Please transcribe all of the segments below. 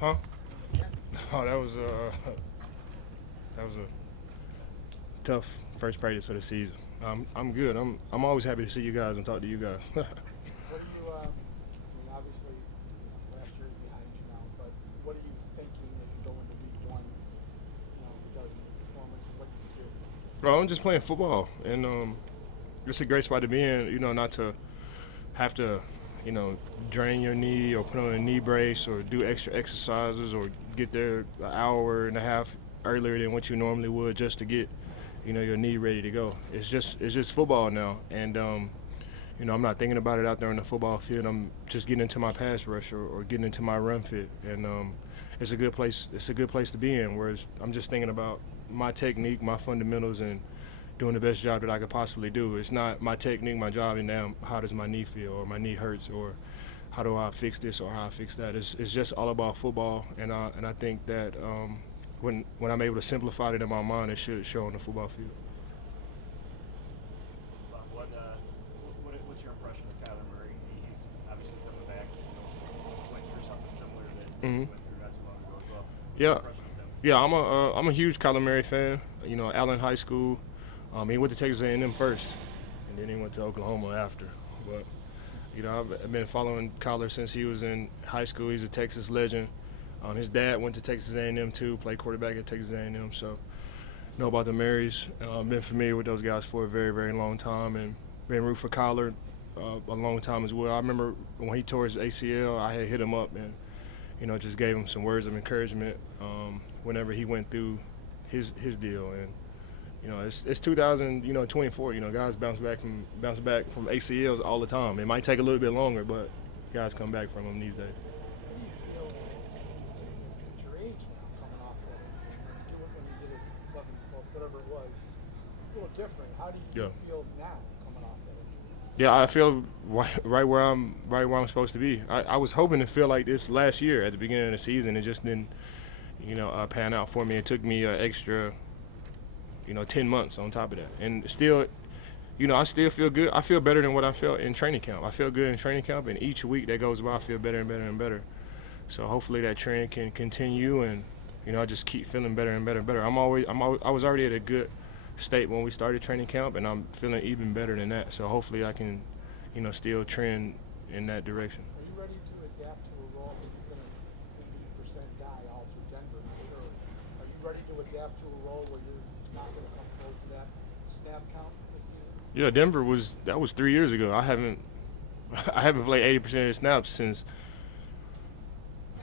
Huh? Oh, that was a tough first practice of the season. I'm good. I'm always happy to see you guys and talk to you guys. What are you, I mean, obviously, last year is behind you now, but what are you thinking as you go into week one, regarding your performance? What did you do? Bro, I'm just playing football, and it's a great spot to be in. Not to have to, drain your knee or put on a knee brace or do extra exercises or get there an hour and a half earlier than what you normally would just to get, your knee ready to go. It's just football now, and I'm not thinking about it out there on the football field. I'm just getting into my pass rush or getting into my run fit, and it's a good place. It's a good place to be in. Whereas I'm just thinking about my technique, my fundamentals, and doing the best job that I could possibly do. It's not my technique, my job, and now how does my knee feel or my knee hurts or how do I fix this or how I fix that. It's just all about football, and I think that when I'm able to simplify it in my mind, it should show on the football field. What's your impression of Kyler Murray? He's obviously coming back, went through something similar that Mm-hmm. you went through not too long ago as well. What's your Yeah, impression of him? yeah. I'm a huge Kyler Murray fan. Allen High School. He went to Texas A&M first, and then he went to Oklahoma after. But I've been following Kyler since he was in high school. He's a Texas legend. His dad went to Texas A&M too, played quarterback at Texas A&M. So know about the Marys. Been familiar with those guys for a very, very long time, and been rooting for Kyler a long time as well. I remember when he tore his ACL, I had hit him up and just gave him some words of encouragement whenever he went through his deal. And it's 2024. Guys bounce back from ACLs all the time. It might take a little bit longer, but guys come back from them these days. How do you feel at your age now, coming off that injury? When you did it 11, 12, whatever it was, a little different. How do you Yeah. feel now, coming off that injury? Yeah, I feel right where I'm supposed to be. I was hoping to feel like this last year at the beginning of the season. It just didn't, pan out for me. It took me an extra, 10 months on top of that. And still, I still feel good. I feel better than what I felt in training camp. I feel good in training camp, and each week that goes by, I feel better and better and better. So hopefully that trend can continue, and I just keep feeling better and better and better. I was already at a good state when we started training camp, and I'm feeling even better than that. So hopefully I can, still trend in that direction. Are you ready to adapt to a role where you've been an 80% guy all through Denver for sure? Are you ready to adapt to a role where you're not going to come close to that snap count this season? Yeah, that was 3 years ago. I haven't I haven't played 80% of the snaps since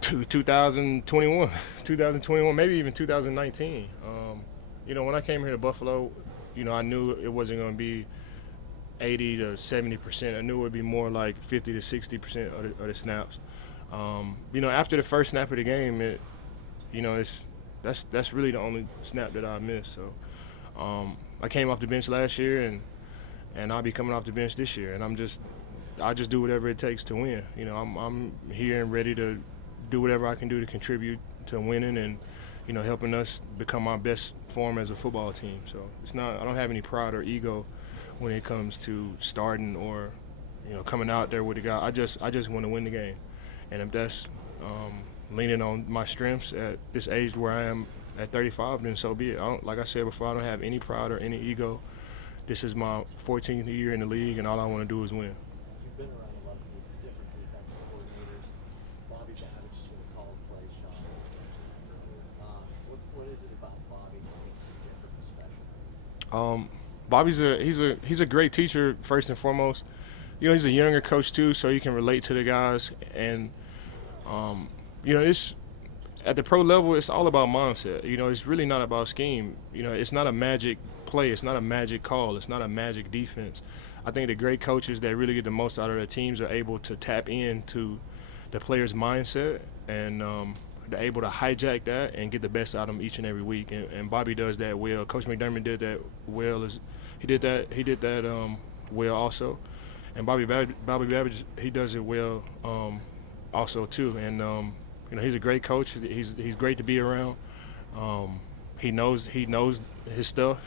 2021, 2021, maybe even 2019. When I came here to Buffalo, I knew it wasn't going to be 80 to 70%. I knew it would be more like 50 to 60% of the snaps. After the first snap of the game, that's really the only snap that I missed. So I came off the bench last year, and I'll be coming off the bench this year, and I just do whatever it takes to win. I'm here and ready to do whatever I can do to contribute to winning and helping us become our best form as a football team. So I don't have any pride or ego when it comes to starting or coming out there with the guy. I just want to win the game, and if that's leaning on my strengths at this age where I am at 35, then so be it. Like I said before, I don't have any pride or any ego. This is my 14th year in the league, and all I want to do is win. You've been around a lot of different defensive coordinators. Bobby Babbitt is going to call and play Sean. What is it about Bobby that makes him different and special? Bobby's he's a great teacher first and foremost. He's a younger coach too, so he can relate to the guys. And it's at the pro level, it's all about mindset. It's really not about scheme. It's not a magic play. It's not a magic call. It's not a magic defense. I think the great coaches that really get the most out of their teams are able to tap into the player's mindset, and they're able to hijack that and get the best out of them each and every week. And Bobby does that well. Coach McDermott did that well. He did that well also. And Bobby Babbage, he does it well also too. And he's a great coach. He's great to be around. He knows his stuff.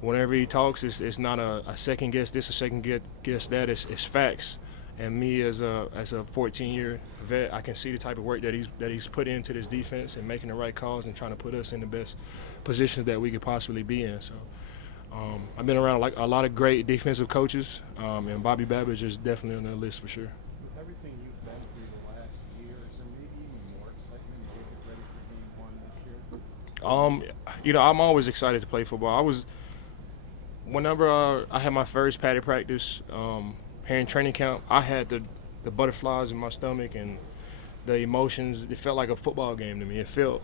Whenever he talks, it's not a second guess this, a second guess that. It's facts. And me as a 14-year vet, I can see the type of work that he's put into this defense and making the right calls and trying to put us in the best positions that we could possibly be in. So I've been around like a lot of great defensive coaches, and Bobby Babbage is definitely on the list for sure. With everything you've been through the last year, is there maybe even more excitement to get ready for game one this year? I'm always excited to play football. Whenever I had my first padded practice here in training camp, I had the butterflies in my stomach and the emotions. It felt like a football game to me. It felt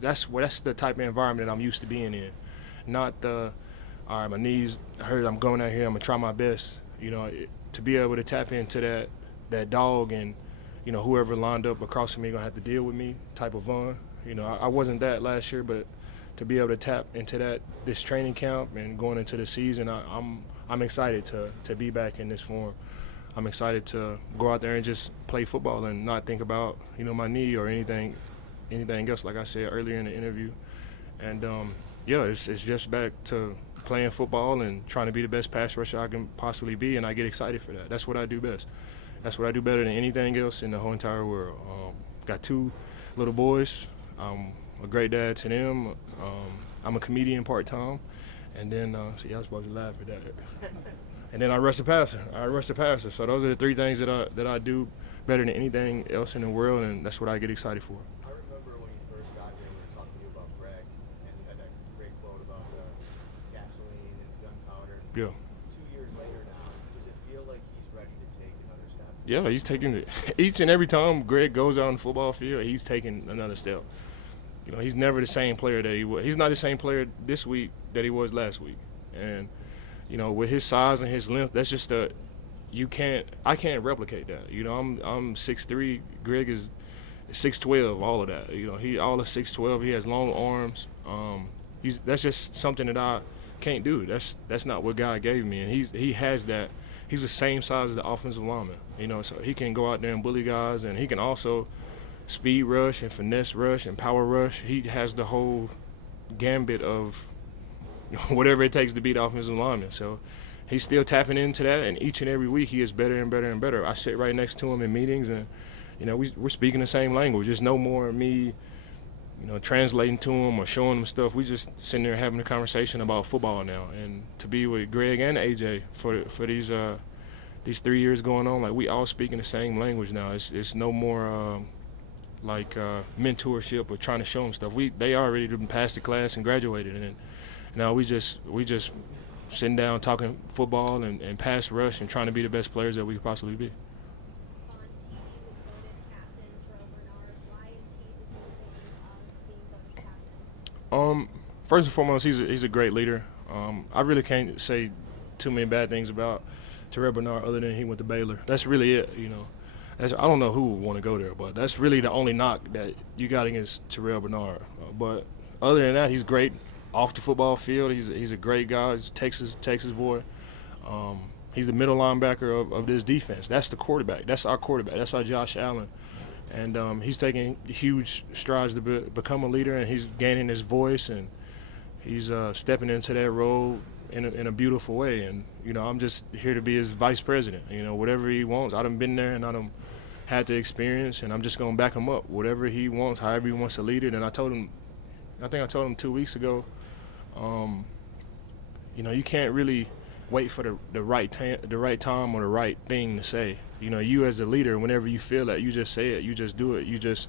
that's the type of environment that I'm used to being in. Not all right, my knees hurt, I'm going out here, I'm gonna try my best. To be able to tap into that dog and whoever lined up across from me gonna have to deal with me type of fun. I wasn't that last year, but to be able to tap into this training camp and going into the season, I'm excited to be back in this form. I'm excited to go out there and just play football and not think about my knee or anything else, like I said earlier in the interview. And it's just back to playing football and trying to be the best pass rusher I can possibly be, and I get excited for that. That's what I do best. That's what I do better than anything else in the whole entire world. Got 2 little boys. I'm a great dad to them. I'm a comedian part-time. And then, see, I was supposed to laugh at that. And then I rush the passer. So those are the 3 things that I do better than anything else in the world, and that's what I get excited for. I remember when you first got here, we were talking to you about Greg, and you had that great quote about gasoline and gunpowder. Yeah. 2 years later now, does it feel like he's ready to take another step? Yeah, he's taking it. Each and every time Greg goes out on the football field, he's taking another step. He's never the same player that he was. He's not the same player this week that he was last week. And, with his size and his length, that's just I can't replicate that. I'm 6'3", Greg is 6'12", all of that. He all of 6'12", he has long arms. That's just something that I can't do. That's not what God gave me. And he has that. He's the same size as the offensive lineman, so he can go out there and bully guys, and he can also speed rush and finesse rush and power rush. He has the whole gambit of whatever it takes to beat the offensive lineman. So he's still tapping into that, and each and every week he is better and better and better. I sit right next to him in meetings, and we're speaking the same language. There's no more me translating to him or showing him stuff. We just sitting there having a conversation about football now. And to be with Greg and AJ for these 3 years going on, like, we all speaking the same language now. It's no more mentorship or trying to show them stuff. They already passed the class and graduated, and now we just sitting down talking football and pass rush and trying to be the best players that we could possibly be. On TV was voted captain Terrell Bernard. Why is he deserving of being voted captain? First and foremost, he's a great leader. I really can't say too many bad things about Terrell Bernard other than he went to Baylor. That's really it. I don't know who would want to go there, but that's really the only knock that you got against Terrell Bernard. But other than that, he's great off the football field. He's a great guy. He's a Texas boy. He's the middle linebacker of this defense. That's the quarterback. That's our quarterback. That's our Josh Allen. And he's taking huge strides to become a leader, and he's gaining his voice, and he's stepping into that role in a beautiful way. And, I'm just here to be his vice president. Whatever he wants. I done been there, and I done had the experience, and I'm just going to back him up. Whatever he wants, however he wants to lead it. And I think I told him 2 weeks ago, you can't really wait for the right time or the right thing to say. You as a leader, whenever you feel that, you just say it, you just do it, you just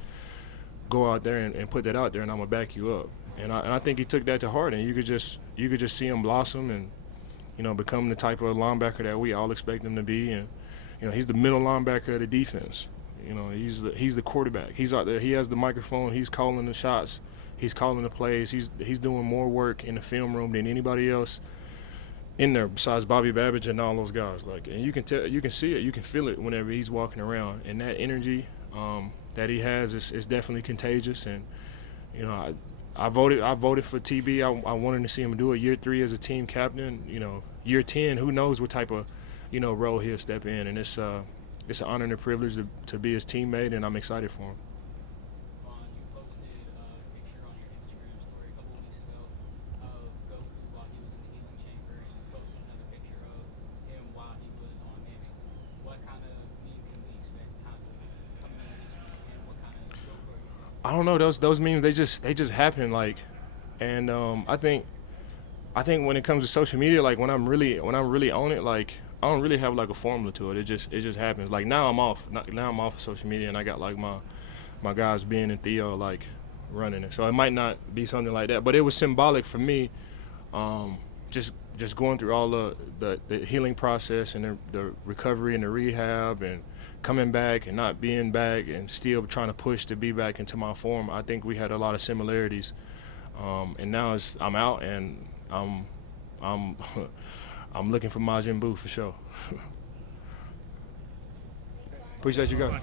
go out there and put that out there, and I'm gonna back you up. And I think he took that to heart, and you could just see him blossom and become the type of linebacker that we all expect him to be. And he's the middle linebacker of the defense. He's the quarterback. He's out there. He has the microphone. He's calling the shots. He's calling the plays. He's doing more work in the film room than anybody else in there besides Bobby Babbage and all those guys. And you can see it, you can feel it whenever he's walking around. And that energy that he has is definitely contagious. And I voted for TB. I wanted to see him do it. Year 3 as a team captain. Year 10, who knows what type of role he'll step in. And it's an honor and a privilege to be his teammate, and I'm excited for him. You posted a picture on your Instagram story a couple of weeks ago of Goku while he was in the healing chamber, and you posted another picture of him while he was on man I don't know, those memes, they just happen, like, and I think when it comes to social media, like when I'm really on it, like I don't really have like a formula to it. It just happens. Like now I'm off of social media, and I got like my guys Ben and Theo like running it. So it might not be something like that, but it was symbolic for me. Just going through all the healing process and the recovery and the rehab and coming back and not being back and still trying to push to be back into my form. I think we had a lot of similarities, and now I'm out and I'm I'm looking for Majin Buu for sure. Appreciate you guys.